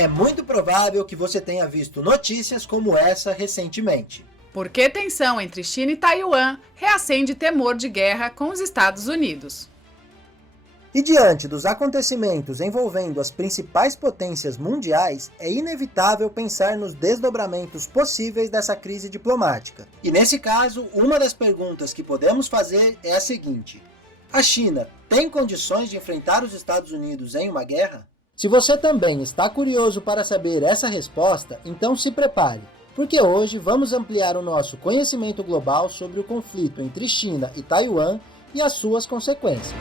É muito provável que você tenha visto notícias como essa recentemente. Porque tensão entre China e Taiwan reacende temor de guerra com os Estados Unidos. E diante dos acontecimentos envolvendo as principais potências mundiais, é inevitável pensar nos desdobramentos possíveis dessa crise diplomática. E nesse caso, uma das perguntas que podemos fazer é a seguinte: a China tem condições de enfrentar os Estados Unidos em uma guerra? Se você também está curioso para saber essa resposta, então se prepare, porque hoje vamos ampliar o nosso conhecimento global sobre o conflito entre China e Taiwan e as suas consequências.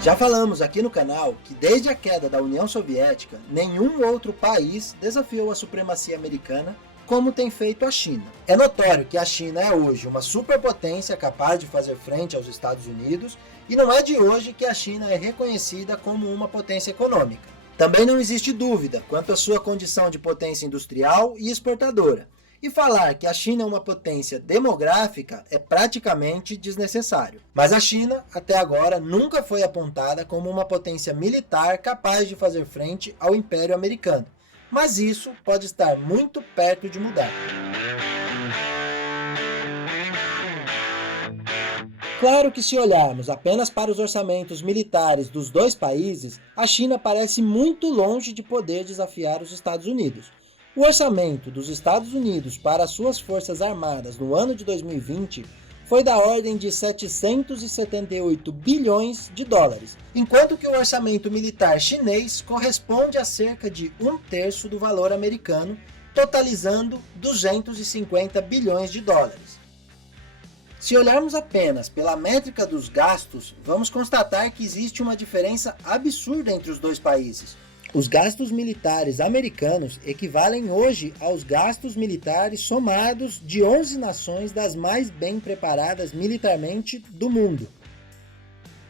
Já falamos aqui no canal que desde a queda da União Soviética, nenhum outro país desafiou a supremacia americana como tem feito a China. É notório que a China é hoje uma superpotência capaz de fazer frente aos Estados Unidos e não é de hoje que a China é reconhecida como uma potência econômica. Também não existe dúvida quanto à sua condição de potência industrial e exportadora. E falar que a China é uma potência demográfica é praticamente desnecessário. Mas a China, até agora, nunca foi apontada como uma potência militar capaz de fazer frente ao Império Americano. Mas isso pode estar muito perto de mudar. Claro que se olharmos apenas para os orçamentos militares dos dois países, a China parece muito longe de poder desafiar os Estados Unidos. O orçamento dos Estados Unidos para as suas forças armadas no ano de 2020 foi da ordem de 778 bilhões de dólares, enquanto que o orçamento militar chinês corresponde a cerca de 1/3 do valor americano, totalizando 250 bilhões de dólares. Se olharmos apenas pela métrica dos gastos, vamos constatar que existe uma diferença absurda entre os dois países. Os gastos militares americanos equivalem hoje aos gastos militares somados de 11 nações das mais bem preparadas militarmente do mundo.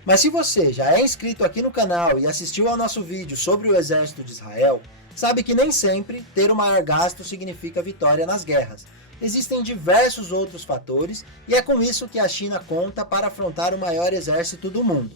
Mas se você já é inscrito aqui no canal e assistiu ao nosso vídeo sobre o exército de Israel, sabe que nem sempre ter o maior gasto significa vitória nas guerras. Existem diversos outros fatores e é com isso que a China conta para afrontar o maior exército do mundo.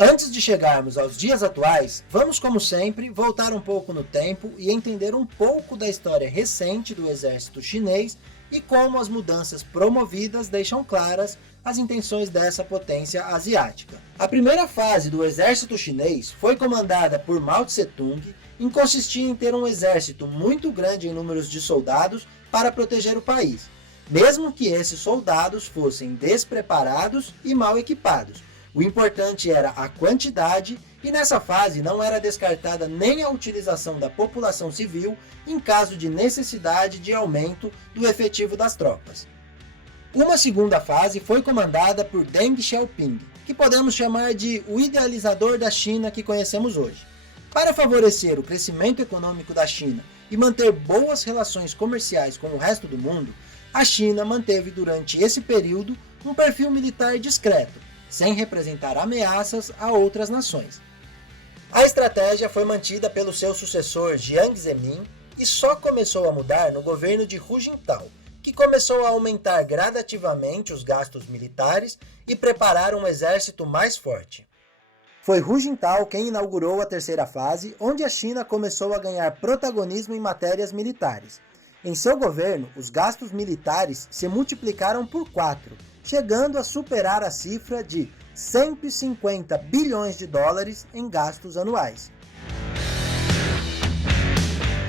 Antes de chegarmos aos dias atuais, vamos, como sempre, voltar um pouco no tempo e entender um pouco da história recente do exército chinês e como as mudanças promovidas deixam claras as intenções dessa potência asiática. A primeira fase do exército chinês foi comandada por Mao Tse-tung e consistia em ter um exército muito grande em números de soldados para proteger o país, mesmo que esses soldados fossem despreparados e mal equipados. O importante era a quantidade e nessa fase não era descartada nem a utilização da população civil em caso de necessidade de aumento do efetivo das tropas. Uma segunda fase foi comandada por Deng Xiaoping, que podemos chamar de o idealizador da China que conhecemos hoje. Para favorecer o crescimento econômico da China e manter boas relações comerciais com o resto do mundo, a China manteve durante esse período um perfil militar discreto, sem representar ameaças a outras nações. A estratégia foi mantida pelo seu sucessor Jiang Zemin e só começou a mudar no governo de Hu Jintao, que começou a aumentar gradativamente os gastos militares e preparar um exército mais forte. Foi Hu Jintao quem inaugurou a terceira fase, onde a China começou a ganhar protagonismo em matérias militares. Em seu governo, os gastos militares se multiplicaram por 4, chegando a superar a cifra de 150 bilhões de dólares em gastos anuais.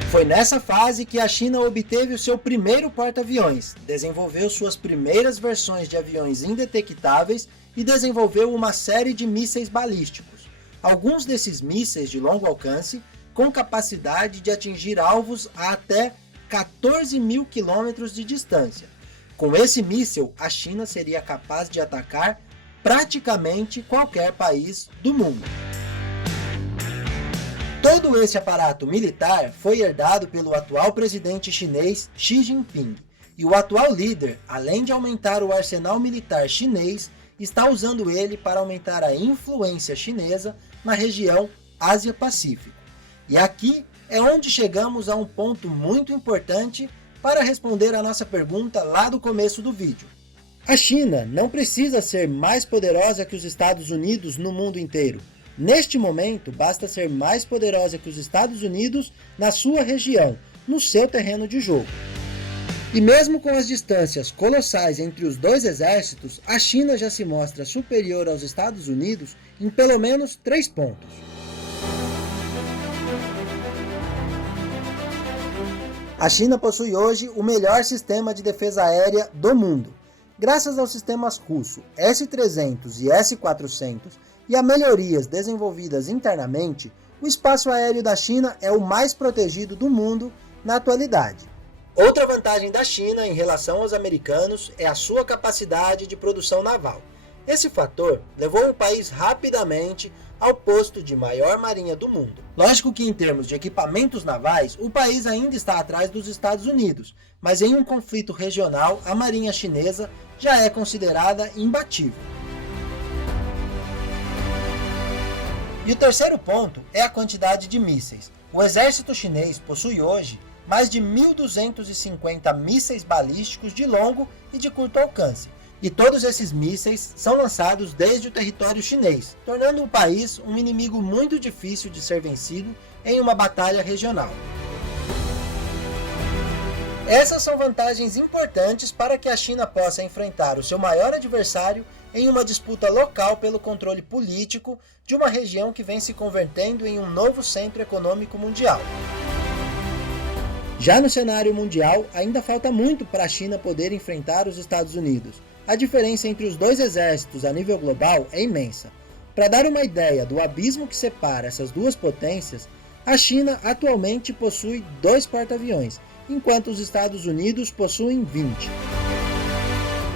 Foi nessa fase que a China obteve o seu primeiro porta-aviões, desenvolveu suas primeiras versões de aviões indetectáveis e desenvolveu uma série de mísseis balísticos. Alguns desses mísseis de longo alcance com capacidade de atingir alvos a até 14 mil quilômetros de distância. Com esse míssil, a China seria capaz de atacar praticamente qualquer país do mundo. Todo esse aparato militar foi herdado pelo atual presidente chinês Xi Jinping, e o atual líder, além de aumentar o arsenal militar chinês, está usando ele para aumentar a influência chinesa na região Ásia-Pacífico. E aqui é onde chegamos a um ponto muito importante para responder a nossa pergunta lá do começo do vídeo. A China não precisa ser mais poderosa que os Estados Unidos no mundo inteiro. Neste momento, basta ser mais poderosa que os Estados Unidos na sua região, no seu terreno de jogo. E mesmo com as distâncias colossais entre os dois exércitos, a China já se mostra superior aos Estados Unidos em pelo menos 3 pontos. A China possui hoje o melhor sistema de defesa aérea do mundo. Graças aos sistemas russo S-300 e S-400 e a melhorias desenvolvidas internamente, o espaço aéreo da China é o mais protegido do mundo na atualidade. Outra vantagem da China em relação aos americanos é a sua capacidade de produção naval. Esse fator levou o país rapidamente ao posto de maior marinha do mundo. Lógico que em termos de equipamentos navais, o país ainda está atrás dos Estados Unidos, mas em um conflito regional, a marinha chinesa já é considerada imbatível. E o terceiro ponto é a quantidade de mísseis. O exército chinês possui hoje mais de 1.250 mísseis balísticos de longo e de curto alcance. E todos esses mísseis são lançados desde o território chinês, tornando o país um inimigo muito difícil de ser vencido em uma batalha regional. Essas são vantagens importantes para que a China possa enfrentar o seu maior adversário em uma disputa local pelo controle político de uma região que vem se convertendo em um novo centro econômico mundial. Já no cenário mundial, ainda falta muito para a China poder enfrentar os Estados Unidos. A diferença entre os dois exércitos a nível global é imensa. Para dar uma ideia do abismo que separa essas duas potências, a China atualmente possui 2 porta-aviões, enquanto os Estados Unidos possuem 20.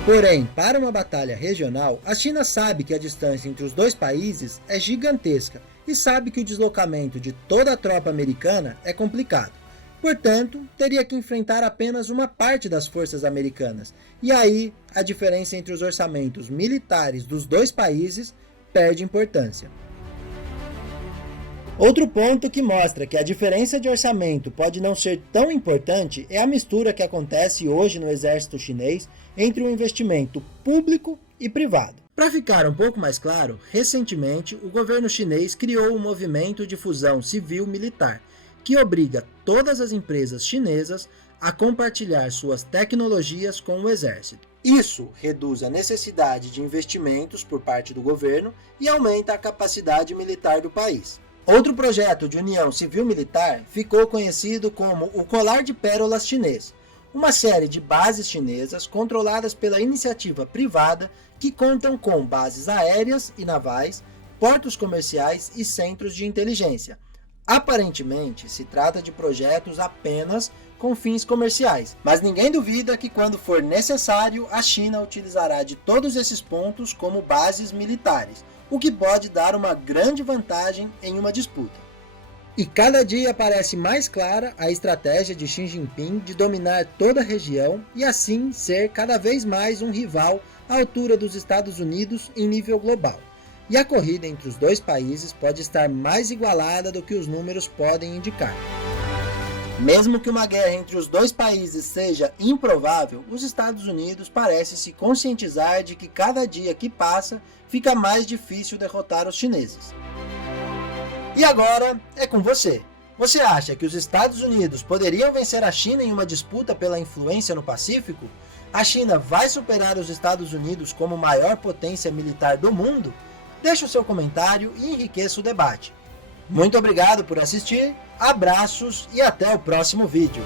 Porém, para uma batalha regional, a China sabe que a distância entre os dois países é gigantesca e sabe que o deslocamento de toda a tropa americana é complicado. Portanto, teria que enfrentar apenas uma parte das forças americanas, e aí a diferença entre os orçamentos militares dos dois países perde importância. Outro ponto que mostra que a diferença de orçamento pode não ser tão importante é a mistura que acontece hoje no exército chinês entre o investimento público e privado. Para ficar um pouco mais claro, recentemente o governo chinês criou um movimento de fusão civil-militar, que obriga todas as empresas chinesas a compartilhar suas tecnologias com o exército. Isso reduz a necessidade de investimentos por parte do governo e aumenta a capacidade militar do país. Outro projeto de união civil-militar ficou conhecido como o Colar de Pérolas Chinês, uma série de bases chinesas controladas pela iniciativa privada que contam com bases aéreas e navais, portos comerciais e centros de inteligência. Aparentemente, se trata de projetos apenas com fins comerciais, mas ninguém duvida que quando for necessário, a China utilizará de todos esses pontos como bases militares, o que pode dar uma grande vantagem em uma disputa. E cada dia parece mais clara a estratégia de Xi Jinping de dominar toda a região e assim ser cada vez mais um rival à altura dos Estados Unidos em nível global. E a corrida entre os dois países pode estar mais igualada do que os números podem indicar. Mesmo que uma guerra entre os dois países seja improvável, os Estados Unidos parecem se conscientizar de que cada dia que passa fica mais difícil derrotar os chineses. E agora é com você. Você acha que os Estados Unidos poderiam vencer a China em uma disputa pela influência no Pacífico? A China vai superar os Estados Unidos como maior potência militar do mundo? Deixe o seu comentário e enriqueça o debate. Muito obrigado por assistir, abraços e até o próximo vídeo.